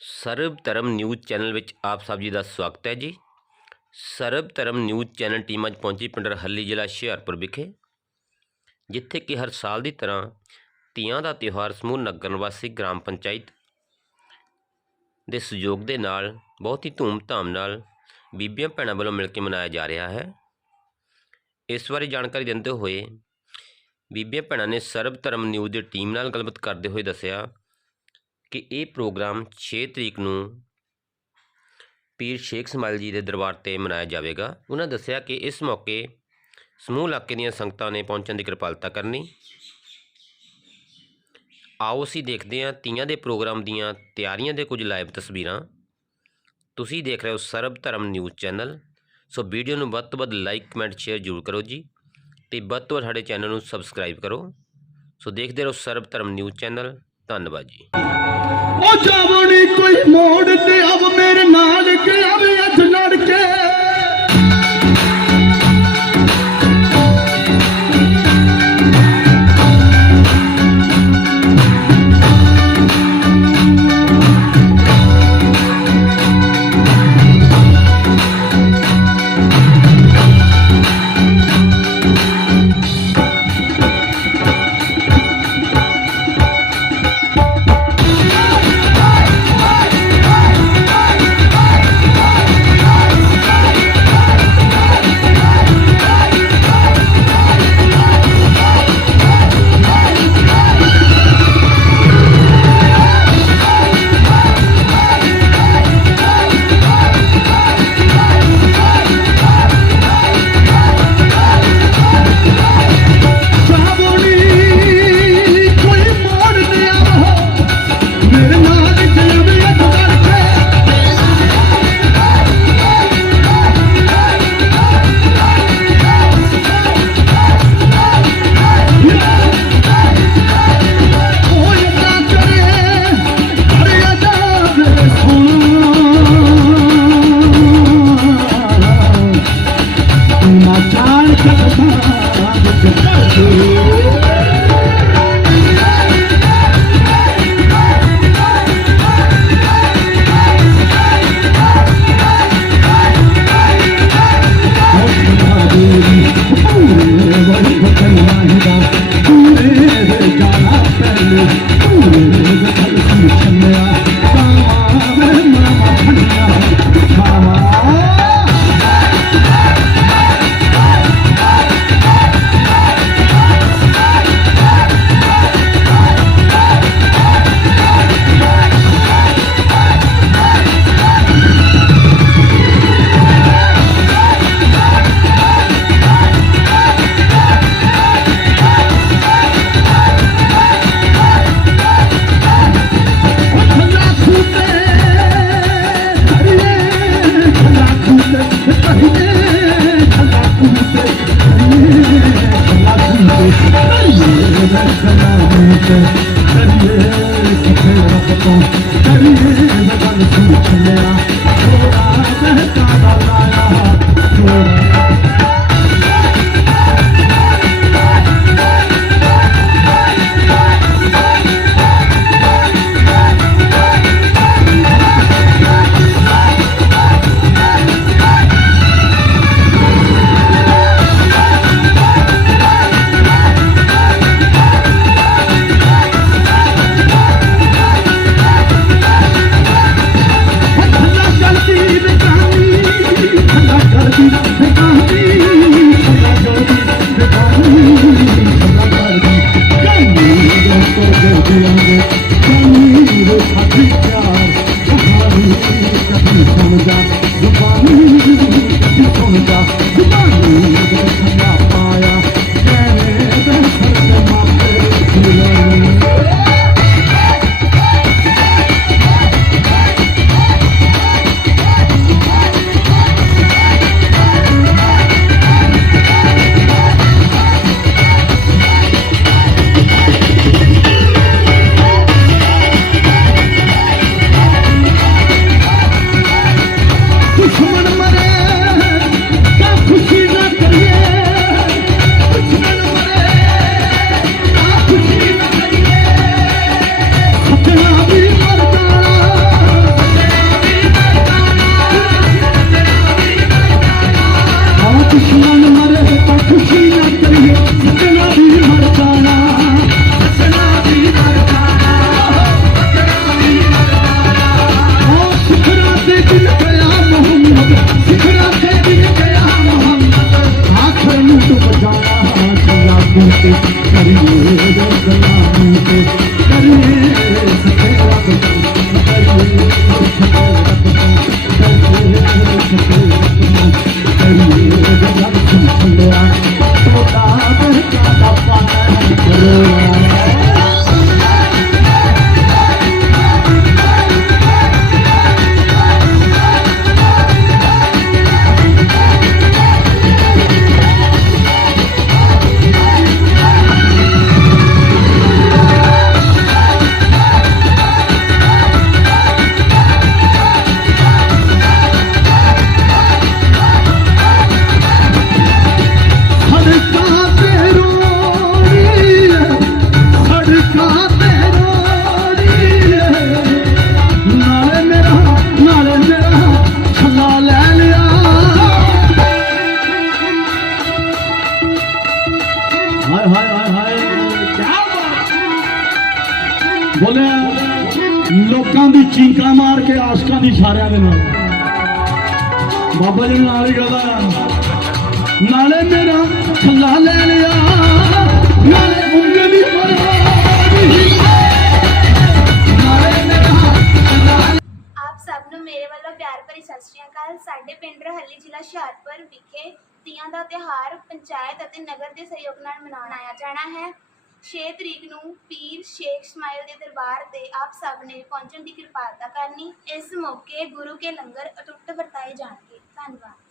ਸਰਬ ਧਰਮ news channel ਵਿੱਚ ਆਪ ਸਭ ਜੀ ਦਾ ਸਵਾਗਤ ਹੈ ਜੀ। ਸਰਬ ਧਰਮ ਨਿਊਜ਼ ਚੈਨਲ ਟੀਮ ਅੱਜ ਪਹੁੰਚੀ ਪਿੰਡ ਹੱਲੀ ਜ਼ਿਲ੍ਹਾ ਹੁਸ਼ਿਆਰਪੁਰ ਵਿਖੇ, ਜਿੱਥੇ ਕਿ ਹਰ ਸਾਲ ਦੀ ਤਰ੍ਹਾਂ ਤੀਆਂ ਦਾ ਤਿਉਹਾਰ ਸਮੂਹ ਨਗਰ ਨਿਵਾਸੀ ਗ੍ਰਾਮ ਪੰਚਾਇਤ ਦੇ ਸਹਿਯੋਗ ਦੇ ਨਾਲ, ਬਹੁਤ ਹੀ ਧੂਮ-ਧਾਮ ਨਾਲ ਬੀਬੀਆਂ ਭੈਣਾਂ ਵੱਲੋਂ ਮਿਲ ਕੇ ਮਨਾਇਆ ਜਾ ਰਿਹਾ ਹੈ। ਇਸ ਬਾਰੇ ਜਾਣਕਾਰੀ ਦਿੰਦੇ ਹੋਏ ਬੀਬੀਆਂ ਭੈਣਾਂ ਨੇ ਸਰਬ ਧਰਮ ਨਿਊਜ਼ ਦੀ ਟੀਮ ਨਾਲ ਗੱਲਬਾਤ ਕਰਦੇ ਹੋਏ ਦੱਸਿਆ ਕਿ ਇਹ ਪ੍ਰੋਗਰਾਮ 6 ਤਰੀਕ ਨੂੰ ਪੀਰ ਸ਼ੇਖ ਇਸਮਾਇਲ ਜੀ ਦੇ ਦਰਬਾਰ ਤੇ ਮਨਾਇਆ ਜਾਵੇਗਾ। ਉਹਨਾਂ ਦੱਸਿਆ ਕਿ ਇਸ ਮੌਕੇ ਸਮੂਹ ਇਲਾਕੇ ਦੀਆਂ ਸੰਗਤਾਂ ਨੇ ਪਹੁੰਚਣ ਦੀ ਕਿਰਪਾਲਤਾ ਕਰਨੀ। ਆਓ ਅਸੀਂ ਦੇਖਦੇ ਹਾਂ ਤੀਆਂ ਦੇ ਪ੍ਰੋਗਰਾਮ ਦੀਆਂ ਤਿਆਰੀਆਂ ਦੇ ਕੁਝ ਲਾਈਵ ਤਸਵੀਰਾਂ। ਤੁਸੀਂ ਦੇਖ ਰਹੇ ਹੋ ਸਰਬ ਧਰਮ ਨਿਊਜ਼ ਚੈਨਲ। ਸੋ ਵੀਡੀਓ ਨੂੰ ਵੱਧ ਤੋਂ ਵੱਧ ਲਾਈਕ, ਕਮੈਂਟ, ਸ਼ੇਅਰ ਜ਼ਰੂਰ ਕਰੋ ਜੀ ਤੇ ਵੱਧ ਤੋਂ ਵੱਧ ਸਾਡੇ ਚੈਨਲ ਨੂੰ ਸਬਸਕ੍ਰਾਈਬ ਕਰੋ। ਸੋ ਦੇਖਦੇ ਰਹੋ ਸਰਬ ਧਰਮ ਨਿਊਜ਼ ਚੈਨਲ। ਧੰਨਵਾਦ ਜੀ ਉਹ ਜਾਵਣੀ ਕੋਈ ਮੋੜ ਤੇ ਆਵ ਮੇਰੇ ਨਾਲ ਕੇ ਆਵੇ ਅੱਜ ਲੜ ਕੇ I'm gonna. இருந்து ਦੁਸ਼ਮਣ ਮਰੇ ਤਾਂ ਖੁਸ਼ੀ ਨਾ ਕਰੀਏ। ਸਤਨਾ ਵੀ ਮਰਦਾਣਾ ਸਤਨਾ ਵੀ ਮਰਦਾਣਾ ਸਤਨਾ ਵੀ ਮਰਦਾਣਾ ਹੋ ਸਿਖਰਾਂ ਤੇ ਦਿਨ ਗਿਆ ਮੁਹੰਮਦ। ਸਿਖਰਾਂ ਤੇ ਦਿਨ ਗਿਆ ਮੁਹੰਮਦ। ਆਖਰ ਨੂੰ ਤੂੰ ਬਚਾਣਾ ਸਤਨਾ ਵੀ ਤੇ। ਕਰੀਏ ਸਤਨਾ ਵੀ ਤੇ। ਕਰੀਏ ਸਤਨਾ ਵੀ ਤੇ। ਕਰੀਏ ਸਤਨਾ ਵੀ ਤੇ। ਲੋਕਾਂ ਦੀ ਚੀਕਾਂ ਮਾਰ ਕੇ ਆਸ਼ਕਾਂ ਦੀ ਸਾਰਿਆਂ ਦੇ ਨਾਲ। ਬਾਬਾ ਜੀ ਨਾਲ ਹੀ ਗਾਦਾ ਨਾਲੇ ਮੇਰਾ ਛੱਲਾ ਲੈ ਲਿਆ। ਨਾਲੇ ਉਂਗਲੀ ਮਰਵਾਈ ਨਾਲੇ ਪਿਆਰ ਭਰੀ ਸਤਿ ਸ਼੍ਰੀ ਅਕਾਲ। ਸਾਡੇ ਪਿੰਡ ਰਹੱਲੀ ਜ਼ਿਲ੍ਹਾ ਹੁਸ਼ਿਆਰਪੁਰ ਵਿਖੇ ਤੀਆਂ ਦਾ ਤਿਉਹਾਰ ਪੰਚਾਇਤ ਅਤੇ ਨਗਰ ਦੇ ਸਹਿਯੋਗ ਨਾਲ ਮਨਾਇਆ ਜਾਣਾ ਹੈ। 6 ਤਰੀਕ ਨੂੰ ਪੀਰ ਸ਼ੇਖ ਇਸਮਾਇਲ ਦੇ ਦਰਬਾਰ ਤੇ ਆਪ ਸਭ ਨੇ ਪਹੁੰਚਣ ਦੀ ਕਿਰਪਾਲਤਾ ਕਰਨੀ। ਇਸ ਮੌਕੇ ਗੁਰੂ ਕੇ ਲੰਗਰ ਅਟੁੱਟ ਵਰਤਾਏ ਜਾਣਗੇ। ਧੰਨਵਾਦ।